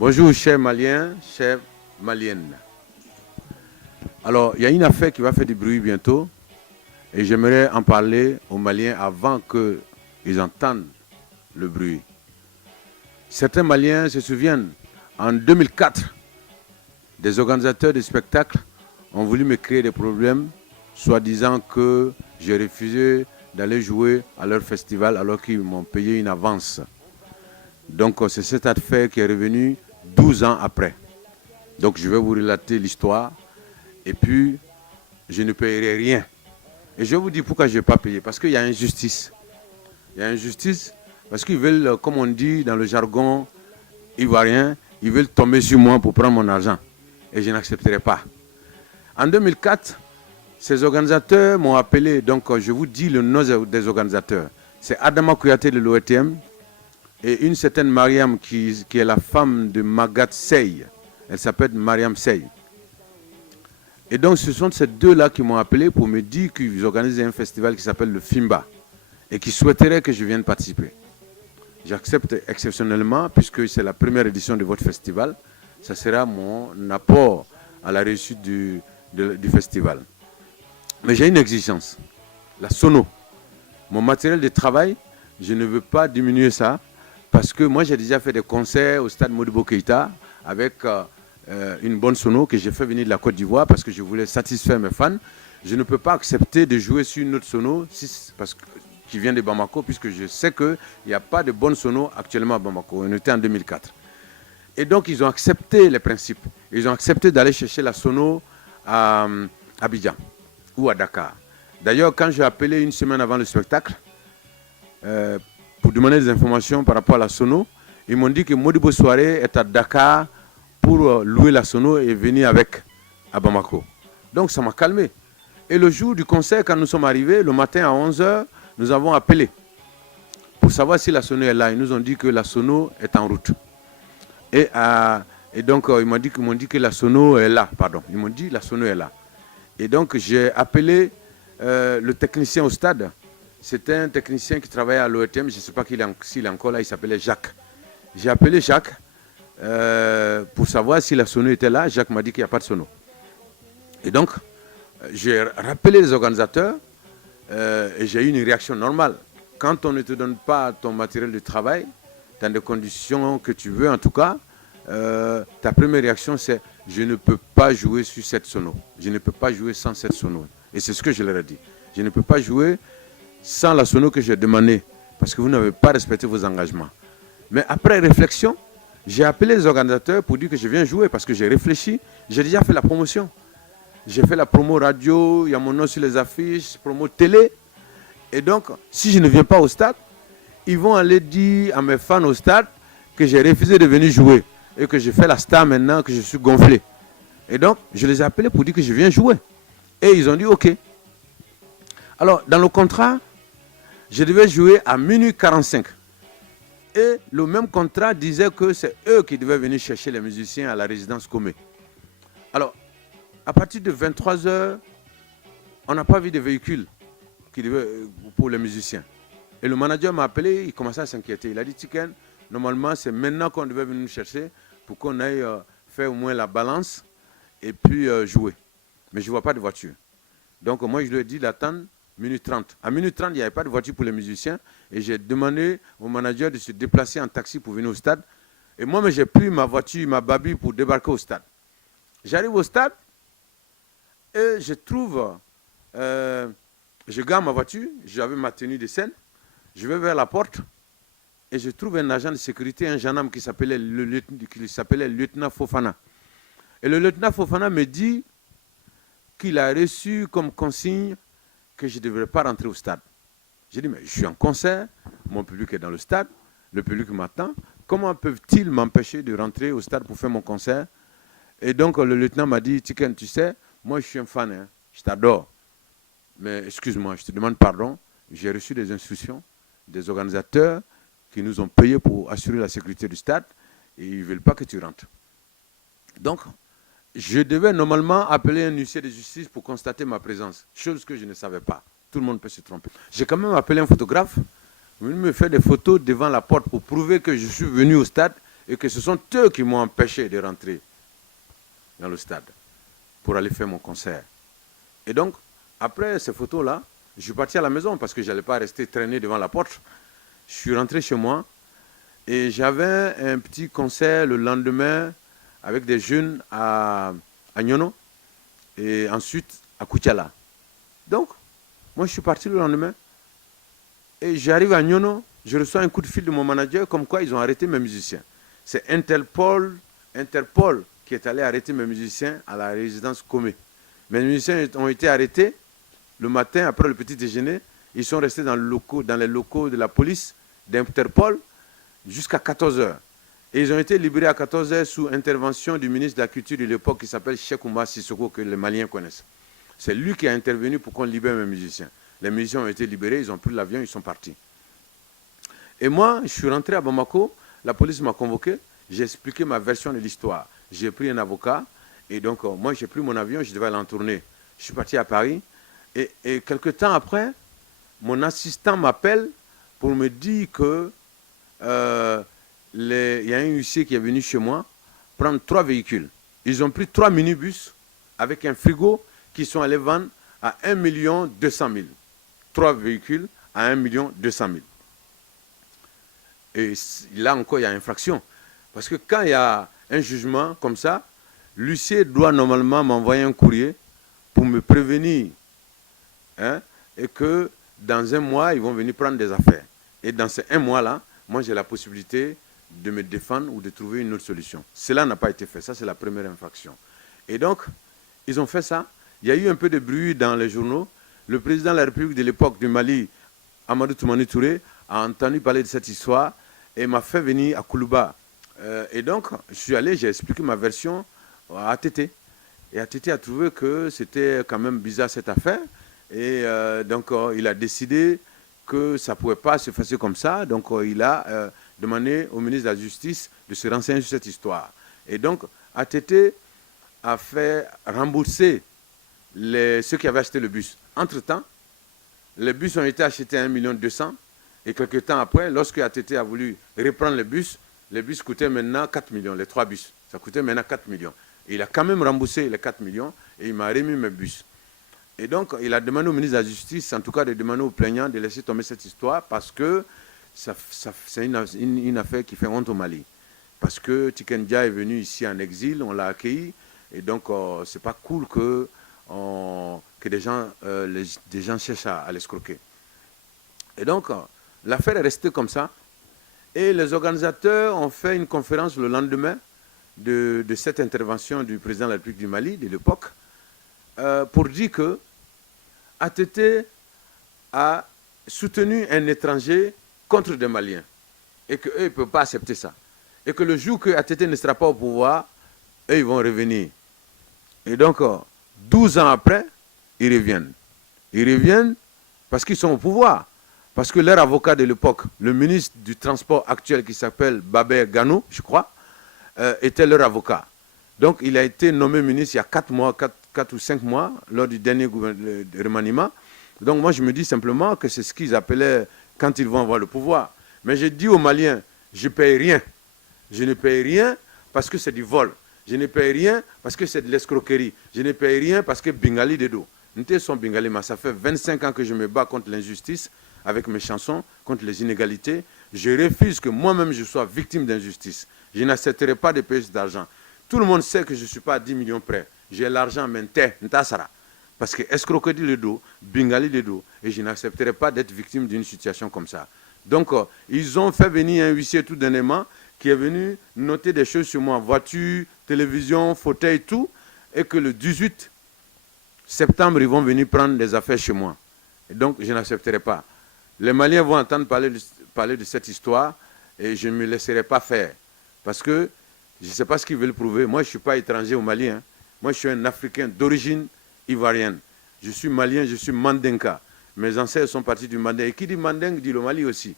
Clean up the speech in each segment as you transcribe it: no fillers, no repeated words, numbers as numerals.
Bonjour, chers Maliens, chères Maliennes. Alors, il y a une affaire qui va faire du bruit bientôt et j'aimerais en parler aux Maliens avant qu'ils entendent le bruit. Certains Maliens se souviennent, en 2004, des organisateurs de spectacles ont voulu me créer des problèmes, soi-disant que j'ai refusé d'aller jouer à leur festival alors qu'ils m'ont payé une avance. Donc c'est cette affaire qui est revenue 12 ans après. Donc je vais vous relater l'histoire et puis je ne paierai rien. Et je vais vous dire pourquoi je n'ai pas payé. Parce qu'il y a injustice. Il y a injustice parce qu'ils veulent, comme on dit dans le jargon ivoirien, ils veulent tomber sur moi pour prendre mon argent. Et je n'accepterai pas. En 2004, ces organisateurs m'ont appelé. Donc je vous dis le nom des organisateurs. C'est Adama Kouyaté de l'OETM et une certaine Mariam qui est la femme de Magat Sey. Elle s'appelle Mariam Sey. Et donc ce sont ces deux-là qui m'ont appelé pour me dire qu'ils organisent un festival qui s'appelle le Fimba et qui souhaiteraient que je vienne participer. J'accepte exceptionnellement puisque c'est la première édition de votre festival. Ça sera mon apport à la réussite du festival. Mais j'ai une exigence, la sono. Mon matériel de travail, je ne veux pas diminuer ça parce que moi j'ai déjà fait des concerts au stade Modibo Keïta avec une bonne sono que j'ai fait venir de la Côte d'Ivoire parce que je voulais satisfaire mes fans. Je ne peux pas accepter de jouer sur une autre sono qui vient de Bamako puisque je sais qu'il n'y a pas de bonne sono actuellement à Bamako. On était en 2004. Et donc ils ont accepté les principes. Ils ont accepté d'aller chercher la sono à Abidjan ou à Dakar. D'ailleurs, quand j'ai appelé une semaine avant le spectacle pour demander des informations par rapport à la sono, ils m'ont dit que Modibo Soirée est à Dakar pour louer la sono et venir avec à Bamako. Donc ça m'a calmé. Et le jour du concert, quand nous sommes arrivés, le matin à 11h, nous avons appelé pour savoir si la sono est là. Ils nous ont dit que la sono est en route. Et donc ils m'ont dit que la sono est là. Pardon, ils m'ont dit la sono est là. Et donc j'ai appelé le technicien au stade. C'était un technicien qui travaillait à l'OETM, je ne sais pas s'il est encore là, il s'appelait Jacques. J'ai appelé Jacques pour savoir si la sono était là. Jacques m'a dit qu'il n'y a pas de sono. Et donc j'ai rappelé les organisateurs et j'ai eu une réaction normale. Quand on ne te donne pas ton matériel de travail, dans des conditions que tu veux en tout cas, ta première réaction c'est « je ne peux pas jouer sur cette sono, je ne peux pas jouer sans cette sono ». Et c'est ce que je leur ai dit. Je ne peux pas jouer sans la sono que j'ai demandée parce que vous n'avez pas respecté vos engagements. Mais après réflexion, j'ai appelé les organisateurs pour dire que je viens jouer parce que j'ai réfléchi, j'ai déjà fait la promotion. J'ai fait la promo radio, il y a mon nom sur les affiches, promo télé. Et donc, si je ne viens pas au stade, ils vont aller dire à mes fans au stade que j'ai refusé de venir jouer et que je fais la star maintenant, que je suis gonflé. Et donc, je les ai appelés pour dire que je viens jouer. Et ils ont dit OK. Alors, dans le contrat, je devais jouer à minuit 45. Et le même contrat disait que c'est eux qui devaient venir chercher les musiciens à la résidence Comé. Alors, à partir de 23h, on n'a pas vu de véhicule pour les musiciens. Et le manager m'a appelé, il commençait à s'inquiéter. Il a dit, Tiken, normalement, c'est maintenant qu'on devait venir nous chercher pour qu'on aille faire au moins la balance et puis jouer. Mais je ne vois pas de voiture. Donc, moi, je lui ai dit d'attendre minute 30. À minute 30, il n'y avait pas de voiture pour les musiciens. Et j'ai demandé au manager de se déplacer en taxi pour venir au stade. Et moi, j'ai pris ma voiture, ma babi pour débarquer au stade. J'arrive au stade et je trouve... je gare ma voiture, j'avais ma tenue de scène. Je vais vers la porte et je trouve un agent de sécurité, un gendarme qui s'appelait le lieutenant Fofana. Et le lieutenant Fofana me dit qu'il a reçu comme consigne que je ne devrais pas rentrer au stade. J'ai dit, mais je suis en concert, mon public est dans le stade, le public m'attend. Comment peuvent-ils m'empêcher de rentrer au stade pour faire mon concert? Et donc le lieutenant m'a dit, Tiken, tu sais, moi je suis un fan, hein, je t'adore. Mais excuse-moi, je te demande pardon, j'ai reçu des instructions des organisateurs qui nous ont payés pour assurer la sécurité du stade et ils ne veulent pas que tu rentres. Donc, je devais normalement appeler un huissier de justice pour constater ma présence, chose que je ne savais pas. Tout le monde peut se tromper. J'ai quand même appelé un photographe, il me fait des photos devant la porte pour prouver que je suis venu au stade et que ce sont eux qui m'ont empêché de rentrer dans le stade pour aller faire mon concert. Et donc, après ces photos-là, je suis parti à la maison parce que je n'allais pas rester traîné devant la porte. Je suis rentré chez moi et j'avais un petit concert le lendemain avec des jeunes à Nyono et ensuite à Koutiala. Donc, moi je suis parti le lendemain et j'arrive à Nyono, je reçois un coup de fil de mon manager comme quoi ils ont arrêté mes musiciens. C'est Interpol qui est allé arrêter mes musiciens à la résidence Comé. Mes musiciens ont été arrêtés le matin après le petit déjeuner. Ils sont restés dans les locaux de la police d'Interpol jusqu'à 14h. Et ils ont été libérés à 14h sous intervention du ministre de la Culture de l'époque qui s'appelle Cheikh Oumar Sissoko, que les Maliens connaissent. C'est lui qui a intervenu pour qu'on libère mes musiciens. Les musiciens ont été libérés, ils ont pris l'avion, ils sont partis. Et moi, je suis rentré à Bamako, la police m'a convoqué, j'ai expliqué ma version de l'histoire. J'ai pris un avocat, et donc moi j'ai pris mon avion, je devais aller en tournée. Je suis parti à Paris, et quelques temps après, mon assistant m'appelle pour me dire que il y a un huissier qui est venu chez moi prendre 3 véhicules. Ils ont pris 3 minibus avec un frigo qui sont allés vendre à 1 200 000. 3 véhicules à 1 200 000. Et là encore, il y a infraction. Parce que quand il y a un jugement comme ça, l'huissier doit normalement m'envoyer un courrier pour me prévenir, hein, et que dans un mois, ils vont venir prendre des affaires. Et dans ces 1 mois-là, moi, j'ai la possibilité de me défendre ou de trouver une autre solution. Cela n'a pas été fait. Ça, c'est la première infraction. Et donc, ils ont fait ça. Il y a eu un peu de bruit dans les journaux. Le président de la République de l'époque du Mali, Amadou Toumani Touré, a entendu parler de cette histoire et m'a fait venir à Koulouba. Et donc, je suis allé, j'ai expliqué ma version à ATT. Et ATT a trouvé que c'était quand même bizarre cette affaire. Et donc, il a décidé que ça ne pouvait pas se faire comme ça. Donc, il a demandé au ministre de la Justice de se renseigner sur cette histoire. Et donc, ATT a fait rembourser ceux qui avaient acheté le bus. Entre-temps, les bus ont été achetés à 1 200 000. Et quelques temps après, lorsque ATT a voulu reprendre les bus coûtaient maintenant 4 millions, les 3 bus. Ça coûtait maintenant 4 millions. Et il a quand même remboursé les 4 millions et il m'a remis mes bus. Et donc, il a demandé au ministre de la Justice, en tout cas de demander aux plaignants de laisser tomber cette histoire parce que c'est une affaire qui fait honte au Mali. Parce que Tikendia est venu ici en exil, on l'a accueilli. Et donc, c'est pas cool que des gens cherchent à l'escroquer. Et donc, l'affaire est restée comme ça. Et les organisateurs ont fait une conférence le lendemain de cette intervention du président de la République du Mali de l'époque pour dire que ATT a soutenu un étranger contre des Maliens et qu'eux, ils ne peuvent pas accepter ça. Et que le jour que ATT ne sera pas au pouvoir, eux, ils vont revenir. Et donc, 12 ans après, ils reviennent. Ils reviennent parce qu'ils sont au pouvoir. Parce que leur avocat de l'époque, le ministre du Transport actuel qui s'appelle Baber Gano, je crois, était leur avocat. Donc, il a été nommé ministre il y a 4 ou 5 mois, lors du dernier remaniement. Donc, moi, je me dis simplement que c'est ce qu'ils appelaient quand ils vont avoir le pouvoir. Mais j'ai dit aux Maliens, je ne paye rien. Je ne paye rien parce que c'est du vol. Je ne paye rien parce que c'est de l'escroquerie. Je ne paye rien parce que Bingali de dos. Nous sommes Bingali, mais ça fait 25 ans que je me bats contre l'injustice avec mes chansons, contre les inégalités. Je refuse que moi-même je sois victime d'injustice. Je n'accepterai pas de payer cet argent. Tout le monde sait que je ne suis pas à 10 millions près. J'ai l'argent, mais parce que escroquerie le dos, Bingali le dos, et je n'accepterai pas d'être victime d'une situation comme ça. Donc, ils ont fait venir un huissier tout dernièrement qui est venu noter des choses sur moi, voiture, télévision, fauteuil, tout, et que le 18 septembre, ils vont venir prendre des affaires chez moi. Et donc, je n'accepterai pas. Les Maliens vont entendre parler de cette histoire et je ne me laisserai pas faire. Parce que je ne sais pas ce qu'ils veulent prouver. Moi, je ne suis pas étranger au Mali. Hein. Moi, je suis un Africain d'origine ivoirienne. Je suis malien, je suis mandinka. Mes ancêtres sont partis du Manding. Et qui dit Manding dit le Mali aussi.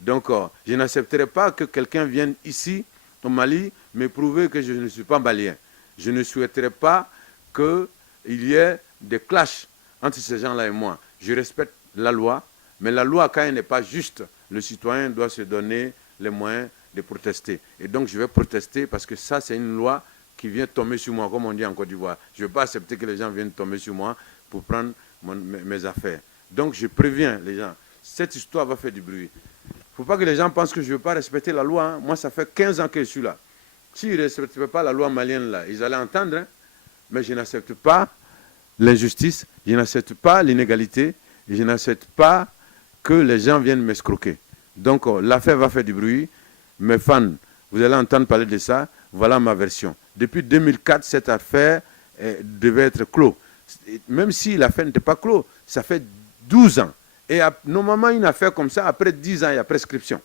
Donc, je n'accepterai pas que quelqu'un vienne ici, au Mali, me prouver que je ne suis pas malien. Je ne souhaiterais pas qu'il y ait des clashs entre ces gens-là et moi. Je respecte la loi, mais la loi, quand elle n'est pas juste, le citoyen doit se donner les moyens de protester. Et donc, je vais protester parce que ça, c'est une loi qui vient tomber sur moi, comme on dit en Côte d'Ivoire. Je ne vais pas accepter que les gens viennent tomber sur moi pour prendre mes affaires. Donc, je préviens les gens. Cette histoire va faire du bruit. Il ne faut pas que les gens pensent que je ne veux pas respecter la loi. Hein. Moi, ça fait 15 ans que je suis là. S'ils ne respectaient pas la loi malienne, là, ils allaient entendre. Hein. Mais je n'accepte pas l'injustice, je n'accepte pas l'inégalité, et je n'accepte pas que les gens viennent m'escroquer. Donc, l'affaire va faire du bruit. Mes fans, vous allez entendre parler de ça. Voilà ma version. Depuis 2004, cette affaire devait être clos. Même si l'affaire n'était pas clos, ça fait 12 ans. Et normalement, une affaire comme ça, après 10 ans, il y a prescription.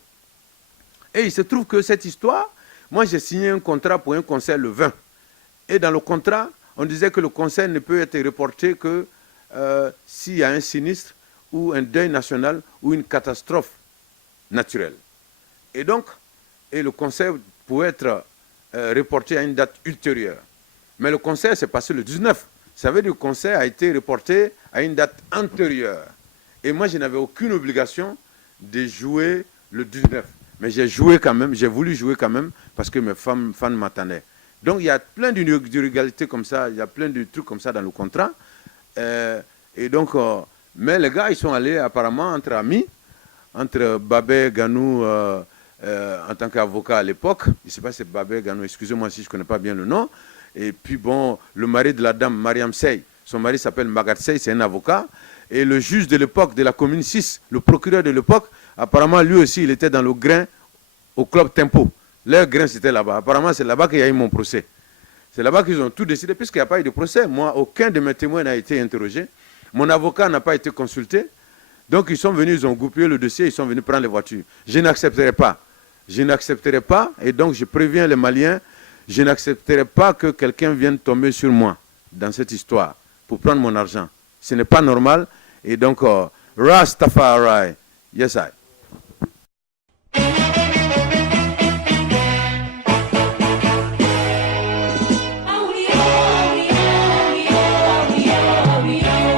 Et il se trouve que cette histoire, moi j'ai signé un contrat pour un concert le 20. Et dans le contrat, on disait que le concert ne peut être reporté que s'il y a un sinistre ou un deuil national ou une catastrophe naturelle. Et donc, le concert pouvait être reporté à une date ultérieure. Mais le concert s'est passé le 19. Ça veut dire que le concert a été reporté à une date antérieure. Et moi, je n'avais aucune obligation de jouer le 19. Mais j'ai joué quand même, j'ai voulu jouer quand même, parce que mes fans m'attendaient. Donc, il y a plein d'irrégularités comme ça, il y a plein de trucs comme ça dans le contrat. Et donc, mais les gars, ils sont allés apparemment entre amis, entre Babé Ganou, en tant qu'avocat à l'époque, je ne sais pas si c'est Babé Ganou, excusez-moi si je ne connais pas bien le nom, et puis bon, le mari de la dame, Mariam Sey, son mari s'appelle Magat Sey, c'est un avocat, et le juge de l'époque de la commune 6, le procureur de l'époque, apparemment lui aussi, il était dans le grain au club Tempo. Leur grain, c'était là-bas. Apparemment, c'est là-bas qu'il y a eu mon procès. C'est là-bas qu'ils ont tout décidé, puisqu'il n'y a pas eu de procès. Moi, aucun de mes témoins n'a été interrogé. Mon avocat n'a pas été consulté. Donc, ils sont venus, ils ont goupillé le dossier, ils sont venus prendre les voitures. Je n'accepterai pas. Je n'accepterai pas, et donc je préviens les Maliens, je n'accepterai pas que quelqu'un vienne tomber sur moi dans cette histoire pour prendre mon argent. Ce n'est pas normal. Et donc, Rastafari, yes I.